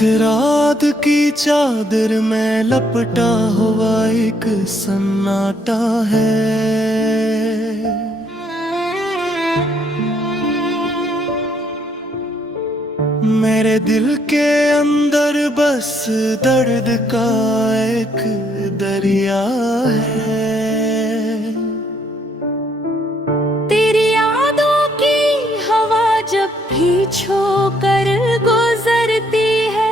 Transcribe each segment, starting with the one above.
रात की चादर में लपटा हुआ एक सन्नाटा है। मेरे दिल के अंदर बस दर्द का एक दरिया है। तेरी यादों की हवा जब भी छूकर गुजरती है,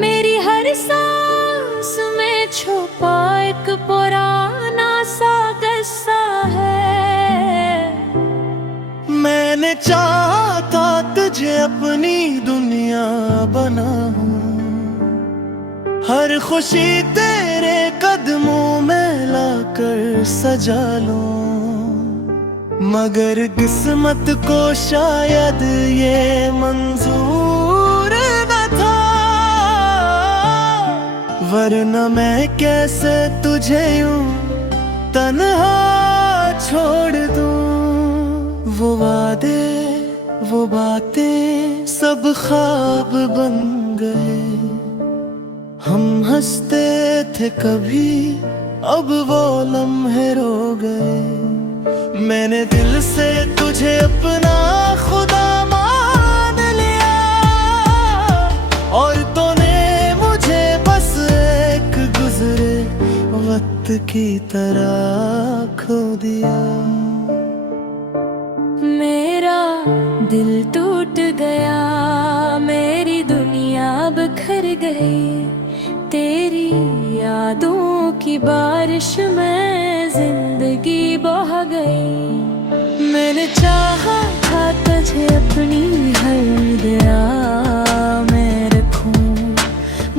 मेरी हर सांस में छुपा एक पुराना सा किस्सा है। मैंने चाहा था तुझे अपनी दुनिया बनाऊं, हर खुशी तेरे कदमों में लाकर सजा लूं, मगर किस्मत को शायद ये मंजूर न था। वरना मैं कैसे तुझे यूं तन्हा छोड़ दूं। वो वादे वो बातें सब ख्वाब बन गए, हम हंसते थे कभी अब वो लम्हे रो गए। मैंने दिल से तुझे अपना खुदा मान लिया, और तूने मुझे बस एक गुजरे वक्त की तरह खो दिया। मेरा दिल टूट गया, मेरी दुनिया बिखर गई, तेरी यादों की बारिश में जिंदगी बह गई। मैंने चाहा था तुझे अपनी हर दया में रखूं,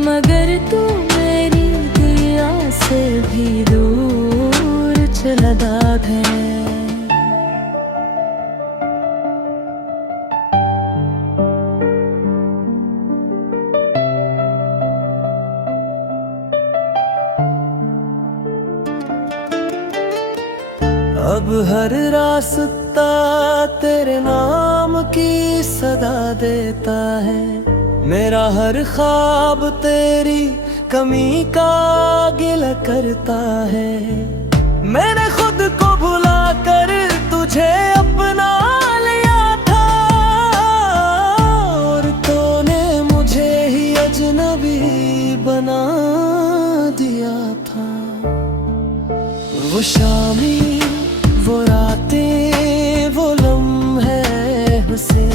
मगर तू मेरी दिया से भी दूर चला गया। अब हर रास्ता तेरे नाम की सदा देता है, मेरा हर ख्वाब तेरी कमी का गिला करता है। मैंने खुद को भुला कर तुझे अपना लिया था, और तूने मुझे ही अजनबी बना दिया था। वो शामी वो रातें वो लम्हे हंसे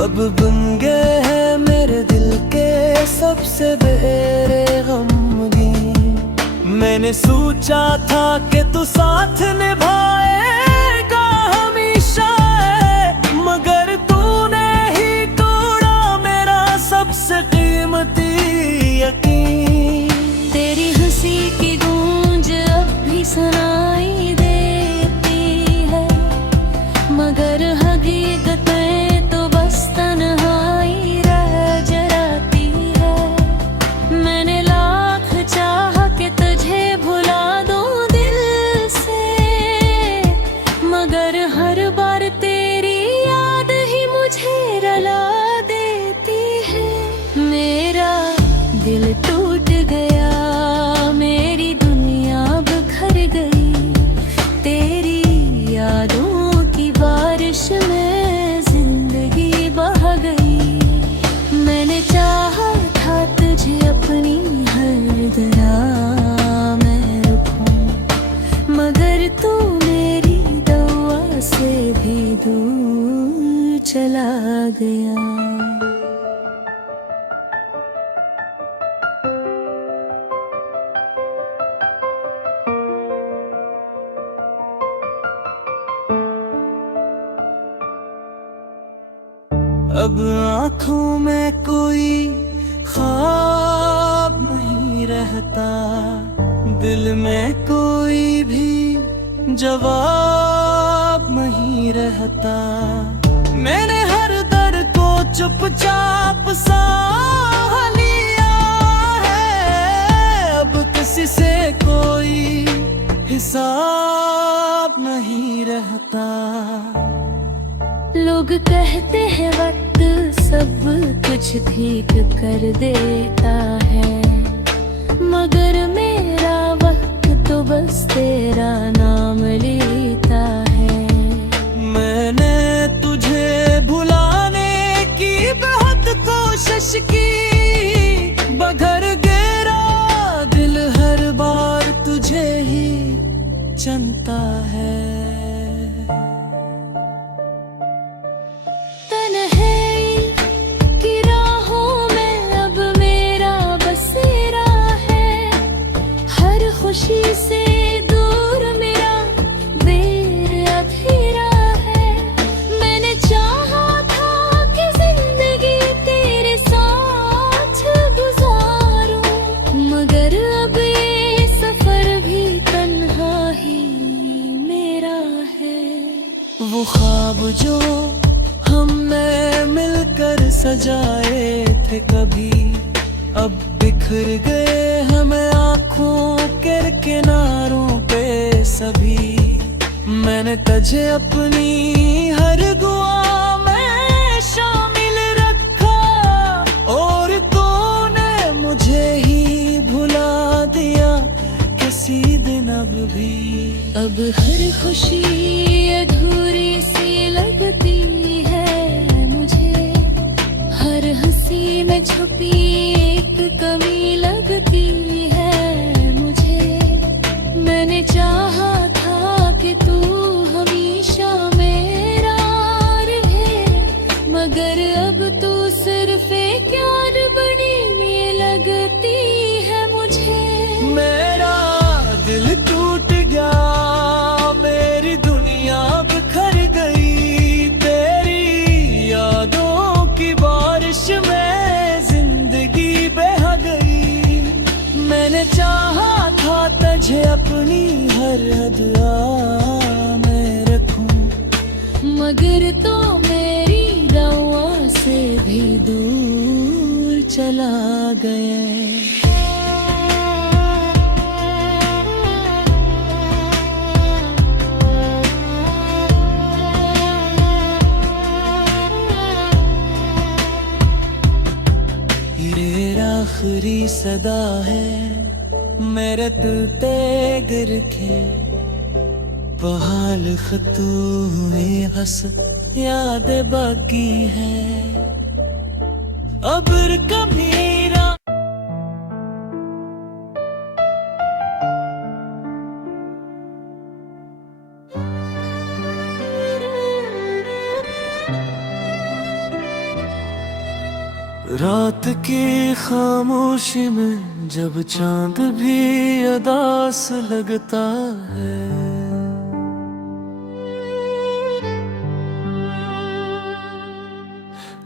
अब बन गए हैं मेरे दिल के सबसे बड़े गमगीन। मैंने सोचा था कि तू साथ निभाएगा हमेशा, मगर तूने ही तोड़ा मेरा सबसे कीमती यकीन। तेरी हंसी की गूंज अब भी सुनाई देती है, मगर हकीकतें तो बस तन्हाई रह जराती है। मैंने लाख चाहा कि तुझे भुला दूं दिल से, मगर हर बार तेरी याद ही मुझे रुला देती है। मेरा दिल टूट गया, मेरी दुनिया बिखर गई, तेरी यादों की बारिश में जिंदगी बह गई। मैंने चाहा था तुझे अपनी हर दया में रखूं, मगर तू मेरी दुआ से भी दूर चला गया। अब आँखों में कोई ख्वाब नहीं रहता, दिल में कोई भी जवाब नहीं रहता। मैंने हर दर्द को चुपचाप सह लिया है, अब किसी से कोई हिसाब नहीं रहता। लोग कहते हैं वक्त सब कुछ कुछ ठीक कर देता है, मगर मेरा वक्त तो बस तेरा नाम लेता है। मैंने तुझे भुलाने की बहुत कोशिश की, बगर गिरा दिल हर बार तुझे ही चनता है। तन्हाई की राहों में अब मेरा बसेरा है, हर खुशी से दूर मेरा देर अधेरा है। मैंने चाहा था कि जिंदगी तेरे साथ गुजारूं, मगर अब ये सफर भी तन्हा ही मेरा है। वो ख्वाब जो हमने मिलकर सजाए थे कभी, अब बिखर गए हमें आँखों के किनारों पे सभी। मैंने तुझे अपनी हर दुआ में शामिल रखा, और तूने मुझे ही भुला दिया किसी दिन अब भी। अब हर खुशी अधूरी सी लगती है मुझे, हर हंसी में छुपी एक कमी लगती है मुझे। मैंने चाहा था कि तू हमेशा मेरा रहे, मगर अब तू सिर्फ एक याद बनी लगती है मुझे। मेरा दिल टूट गया, मेरी दुनिया बिखर गई, तेरी यादों की बारिश में जिंदगी बह गई। मैंने चाहा था तुझे अपनी हर दुआ में रखूं, मगर तो मेरी दुआ से भी दूर चला गया। आखिरी सदा है मेरे दिल पे गिर के, बहाल खतू हुई हंस याद बाकी है। अब कभी रात की खामोशी में जब चांद भी उदास लगता है,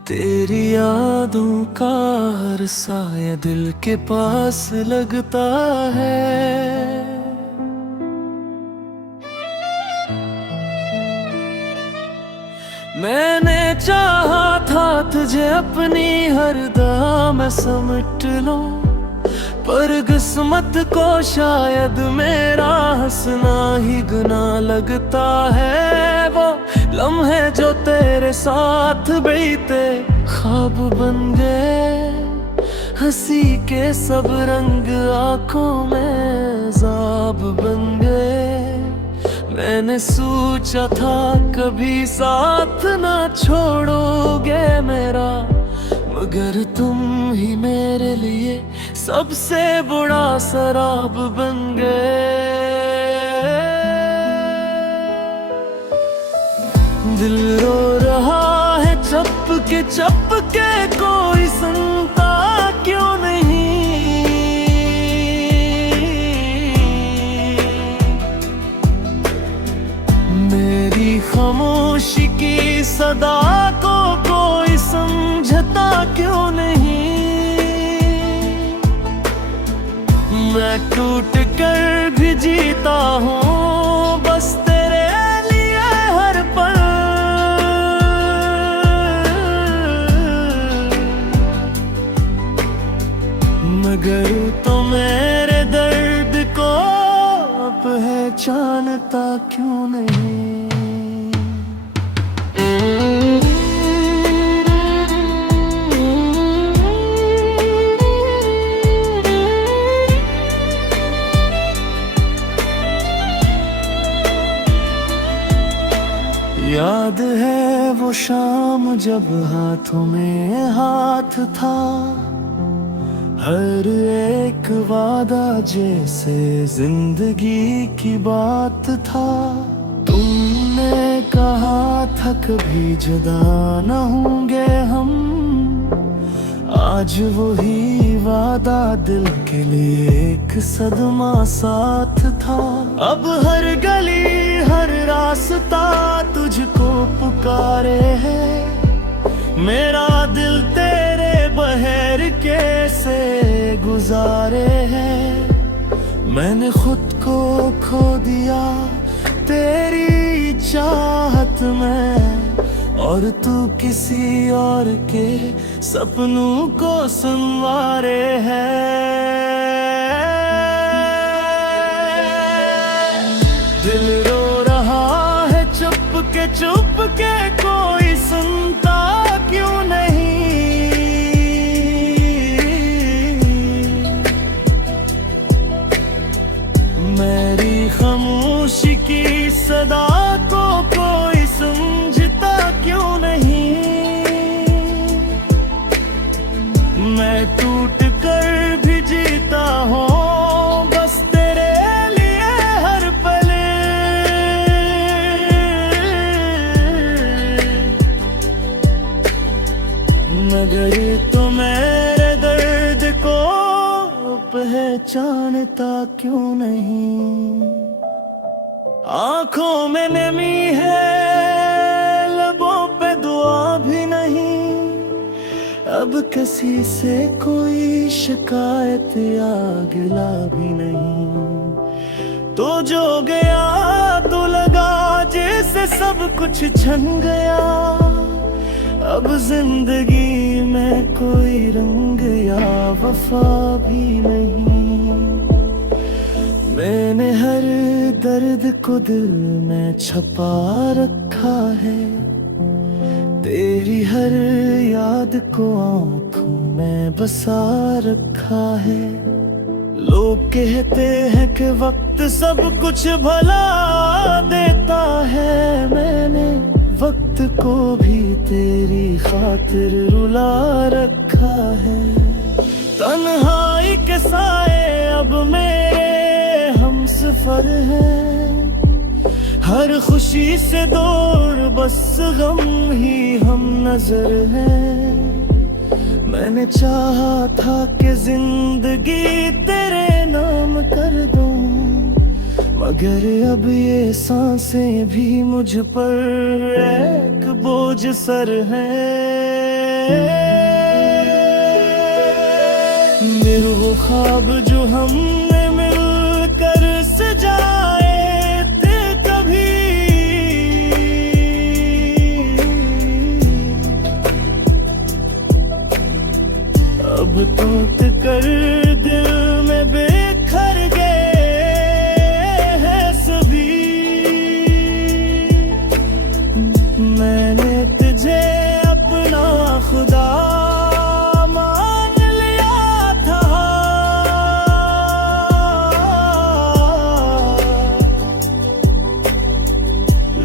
तेरी यादों का हर साया दिल के पास लगता है। मैंने चाहा था तुझे अपनी हर दुआ में समेट लो, पर किस्मत को शायद मेरा हंसना ही गुनाह लगता है। वो लम्हे जो तेरे साथ बीते ख्वाब बन गए, हंसी के सब रंग आंखों में ज़ाब बन गए। मैंने सोचा था कभी साथ ना छोड़ोगे मेरा, मगर तुम ही मेरे लिए सबसे बड़ा शराब बन गए। दिल रो रहा है चपके चपके, कोई सुनता क्यों नहीं। मेरी खामोशी की सदा को कोई समझता क्यों नहीं। मैं टूट कर भी जीता हूँ बस तेरे लिए हर पल। मगर तो मेरे दर्द को पहचानता क्यों नहीं। जब हाथों में हाथ था, हर एक वादा जैसे जिंदगी की बात था। तुमने कहा था कभी जुदा न होंगे हम, आज वही वादा दिल के लिए एक सदमा साथ था। अब हर गली हर रास्ता तुझको पुकारे है, मेरा दिल तेरे बहर कैसे गुजारे है। मैंने खुद को खो दिया तेरी चाहत में, और तू किसी और के सपनों को संवारे है। दिल रो रहा है चुप के कोई सुनता क्यों नहीं। मेरी खामोशी की सदा को कोई समझता क्यों नहीं। मैं टूट कर भी जीता हूँ बस तेरे लिए हर पल। मगर तो मेरे दर्द को पहचानता क्यों नहीं। आंखों में नमी है, लबों पे दुआ भी नहीं। अब किसी से कोई शिकायत या गिला भी नहीं। तो जो गया तो लगा जैसे सब कुछ छन गया। अब जिंदगी में कोई रंग या वफा भी नहीं। मैंने हर दर्द को दिल में छपा रखा है, तेरी हर याद को आंखों में बसा रखा है। लोग कहते हैं कि वक्त सब कुछ भला देता है, मैंने वक्त को भी तेरी खातिर रुला रखा है। तन्हाई के साए अब मेरे हम सफर है, हर खुशी से दूर बस गम ही हम नजर है। मैंने चाहा था कि जिंदगी तेरे नाम कर दूं, मगर अब ये सांसें भी मुझ पर एक बोझ सर है। मेरे वो ख्वाब जो हमने मिलकर सजाए थे कभी, अब टूट कर दिल में बिखर गए हैं सभी। मैंने तुझे अपना खुदा मान लिया था,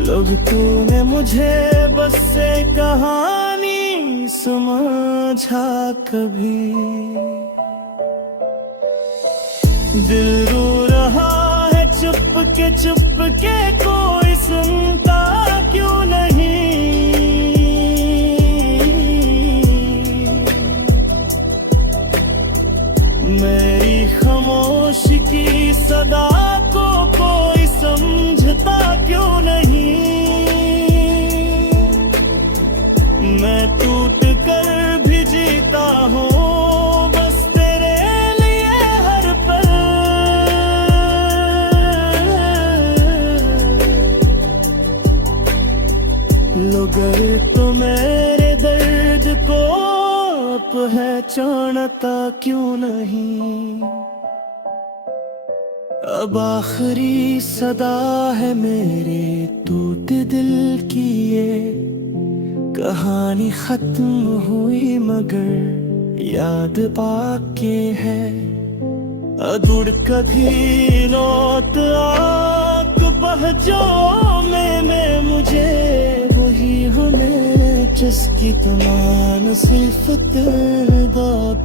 लोग तूने मुझे बस से कहानी समझा कभी। दिल रो रहा है चुप के कोई सुनता क्यों नहीं। मेरी खामोशी की सदा को कोई समझता क्यों नहीं। मैं टूट कर भी जीता हूँ बस तेरे लिए हर पल। लोग तो मेरे दर्द को पहचानता क्यों नहीं। अब आखिरी सदा है मेरे टूटे दिल की ये, कहानी खत्म हुई मगर याद बाकी है। अधूर कभी लौट आँख बहजों में मुझे वही हमें ਚਸਕੀ ਤਮਾਨ ਸਿਫਤ ਦਾ